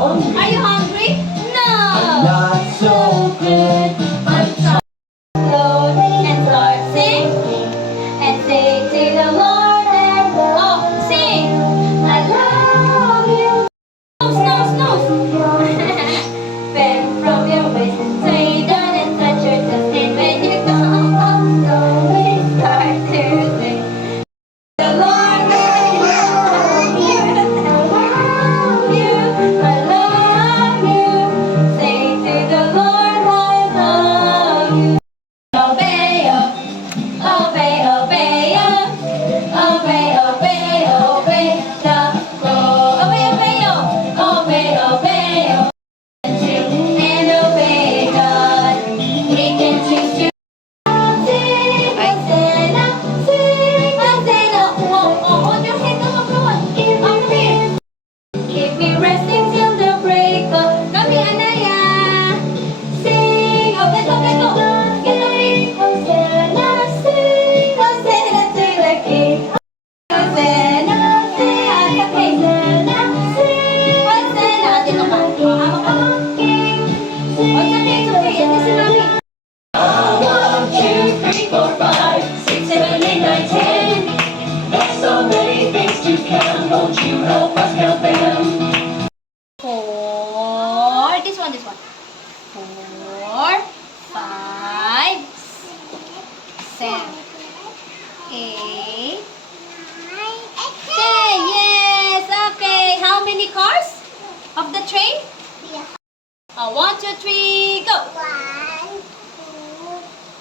Are you hungry? No. Not so good. But slowly and start singing and say to the Lord and oh, sing. I love you. Nose, nose, nose. Bend from your waist, sway down and touch your toes. And when you go up, slowly start to sing. The Lord, I love you. I love you. I love you. Say to the Lord, I love you. Obey, obey, obey, obey, obey, obey the Lord. Obey, obey, obey, and obey God. He can teach you. Sing, Hosanna, sing, Hosanna. Hold your hands up, everyone. Up here. Keep me resting till the break of kami Anaya. Sing, oh, get up, get up. Get up, feet. Hosanna, sing, Hosanna to the King. Hosanna, sing, at the King. Hosanna, sing, Hosanna. Dito ka. Hawak ka. King. Oh, it's okay, it's okay. Yan din si Mami. 1, 2, 3, 4, 5, 6, 7, 8, 9, 10. There's so many things to count. Won't you help us count them? 4, this one. 4, 5, 7, 8, 10. Yes, okay. How many cars of the train? 1, 2, 3, go. 1, 2,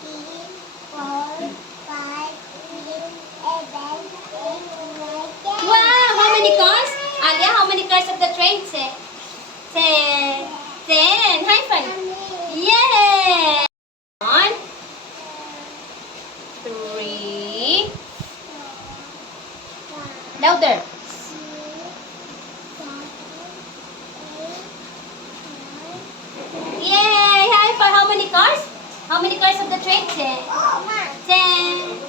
3, 4, 5, 6, 7, 8, 9, 10. Wow, how many cars? Alia, how many cars of the train? 10. 10. High five. Yay! 1, 3. Louder. Yay! High five. How many cars? How many cars of the train? 10. 10.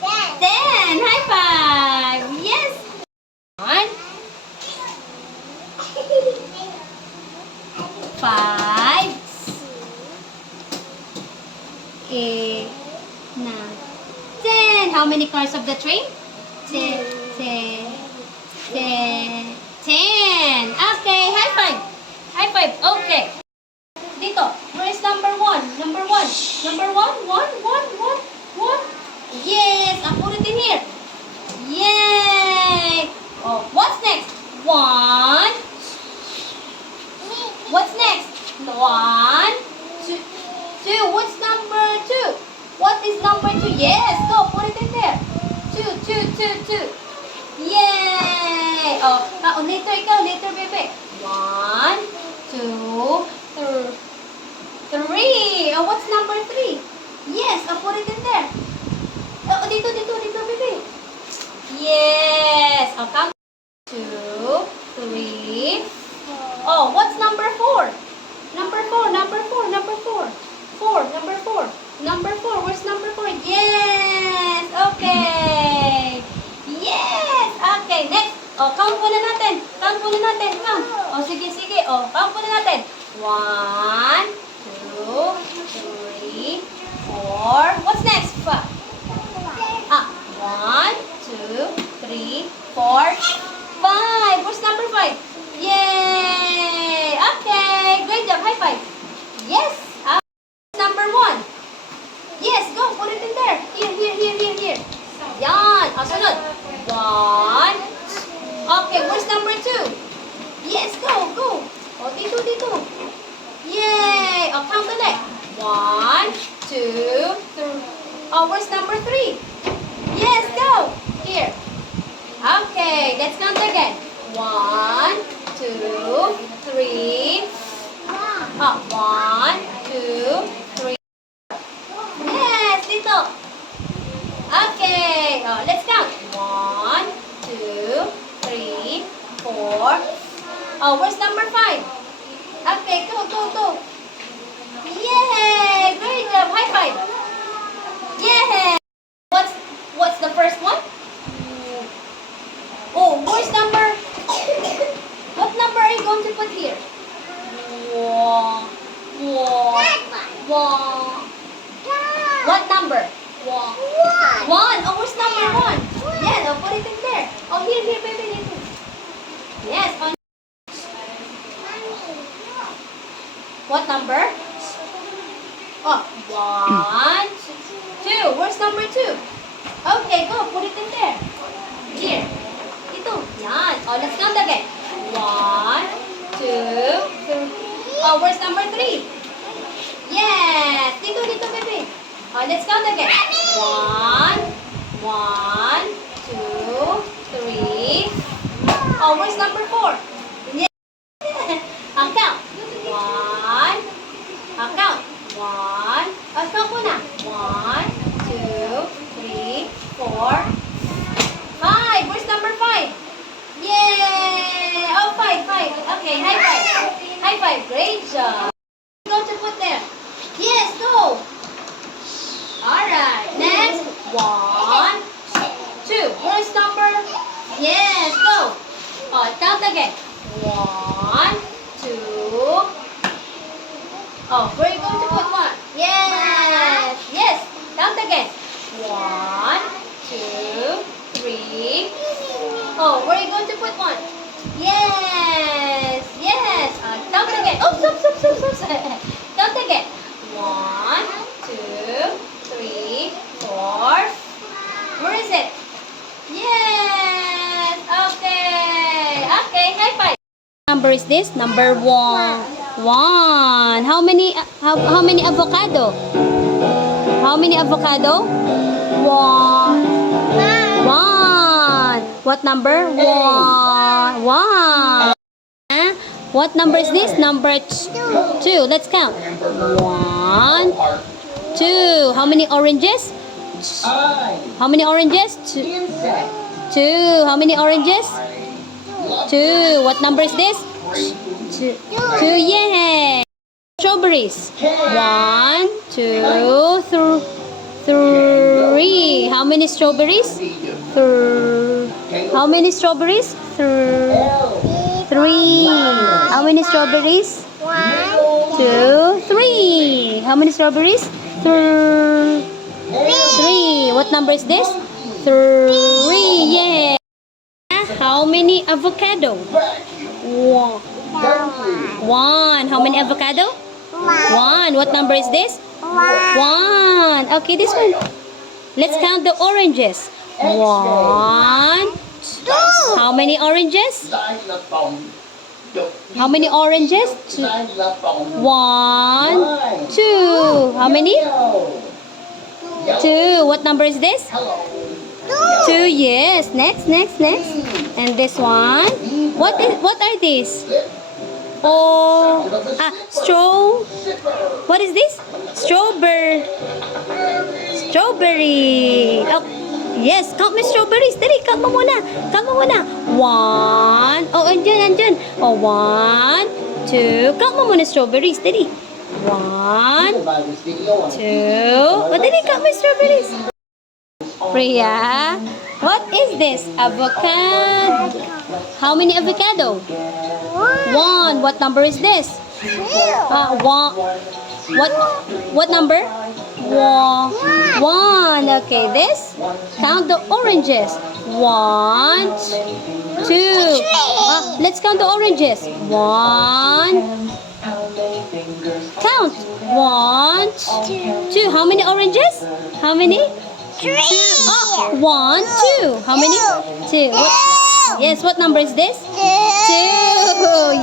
10. High five. Yes. 1, 5, 8, 9, 10. How many cars of the train? 10. 10. 10. 10. Okay. High five. High five. Okay. Dito. Where is number 1? Number 1. Number 1. 1. Yes. I'll put it in here. Yay. Oh, what's next? 1. What's next? 1, 2. 2. What's number 2? What is number 2? Yes. Go. Put it in there. 2. Yay. Oh, later ikaw. Later, bebe. 1, 2, 3. Oh, what's number 3? Yes. Oh, put it in there. Oh, dito, bebe. Yes. Oh, count. 2, 3. Oh, what's number 4? Number 4. 4. Where's number 4? Yes. Okay. Yes. Okay. Next. Oh, count muna natin. Count. Oh, sige. Oh, count muna natin. 1, 2, 3, 4. What's next? 1, 2, 3, 4, 5. Where's number 5? Yay! Okay, great job. High five. Yes. Number 1. Yes, go. Put it in there. Here. Yan. Sunod. 1. Okay, where's number 2? Yes, go. Oh, dito. Yay. Oh, count ulit. 1, 2, 3. Oh, where's number 3? Yes, go. Here. Okay, let's count again. 1, 2, 3. 1, 2, 3. Yes, dito. Okay, let's count. 1, 2, 3, 4. Oh, where's number 5? Okay, go. Yay! Great job. High five. Yay! What's the first one? Oh, where's number? What number are you going? going to put here? Wa. Wa. Wa. What number? Wa. One. Oh, where's number one? Yeah, I'll put it in there. Oh, here, baby. Here. Yes. On. What number? Oh, one, two. Where's number two? Okay, go. Put it in there. Here. Ito. Yan. Oh, let's count again. One, two, three. Oh, where's number three? Yes. Dito, baby. Oh, let's count again. One, two, three. Oh, where's number four? Yeah. Ang count. One. Ang count. One. Oh, count muna. One, two, three, four, five. Where's number five? Yay! Oh, five. Okay, high five. High five. Great job. Go to put there. Yes, go. Alright, next. One, two. Where's number? Yes, go. Oh, count again. One, two. Oh, where are you going to put one? Yes. Count again. One, two, three. Oh, where are you going to put one? Yes. Count again. Oops. Count again. One, two, three, four. Where is it? Yes. Okay. High five. Number is this? Number one. One. How many avocado? How many avocado? One. What number? One. Huh? What number is this? Number two. Let's count. One, two. How many oranges? How many oranges? Two. How many oranges? Two. What number is this? Two. Yeah. Strawberries. One, two, three. How many strawberries? How many strawberries? Three. How many strawberries? Two, three. How many strawberries? Three. What number is this? Three. Yeah. How many avocado? One. How many avocado? One. What number is this? One. Okay, this one. Let's count the oranges. One. How many oranges? How many oranges? One. Two. How many? Two. What number is this? Two. Yes. Next. And this one. What are these? Oh, what is this? Strawberry. Oh, yes, count my strawberries. Dali, count mo muna. One. Oh, andyan. Oh, one, two. Count mo muna strawberries. Dali. One, two. Oh, dali, count my strawberries. Priya, what is this? Avocado. How many avocado? One. What number is this? One. What number? One. Okay, this. Count the oranges. One, two. Let's count the oranges. One. Count. One, two. How many oranges? How many? Three. One, two. How many? Two. Yes, what number is this? Two.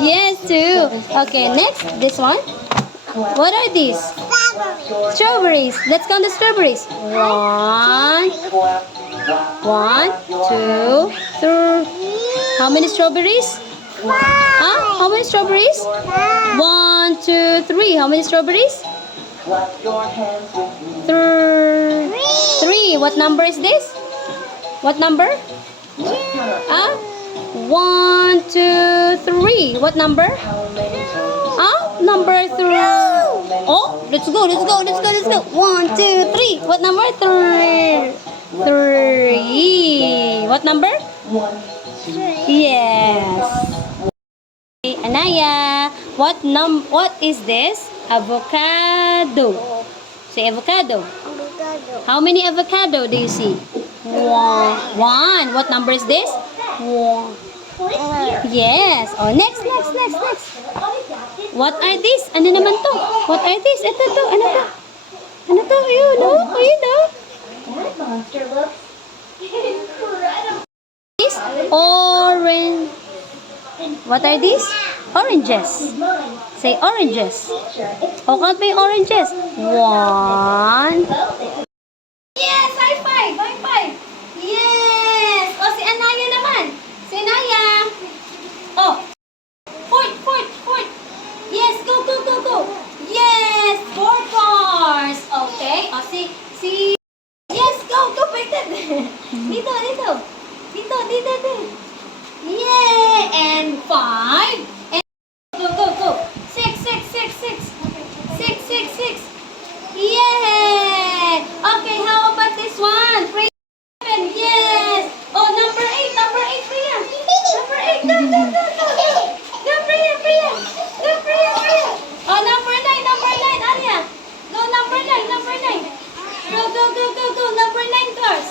Yes, two. Okay, next, this one. What are these? Strawberries. Let's count the strawberries. One, two, three. How many strawberries? How many strawberries? One, two, three. How many strawberries? Three. What number is this? What number? One, two, three. What number? Number three. Oh, let's go. One, two, three. What number? Three. What number? Yes. Anaya, what is this? Avocado. Say avocado. Avocado. How many avocado do you see? One. What number is this? One. Yes. Oh, next. What are these? Ano naman to? What are these? Ito to. Ano to? Ano to? Ayun, no? Ayun, no? That monster looks incredible. These orange. What are these? Oranges. Mine. Say oranges. Teacher, it's Oh, count me oranges. One. Yes, high five. Yes. Oh, si Anaya naman. Si Anaya. Oh. Fourth. Yes, go. Yes, 4 cars. Okay. Oh, si. Yes, go, Peter. Dito. Yay. And 5. And go. 6. 6. Yay. Okay, how about this one? 3, 7. Yes. Oh, number 8, Priya. Number 8, go. Go, Priya. Oh, number 9, Alia. Go, number 9. Go, number 9 cars.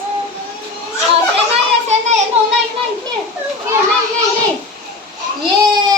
Oh, si Anaya. No, 9. Here, 9. Yeah.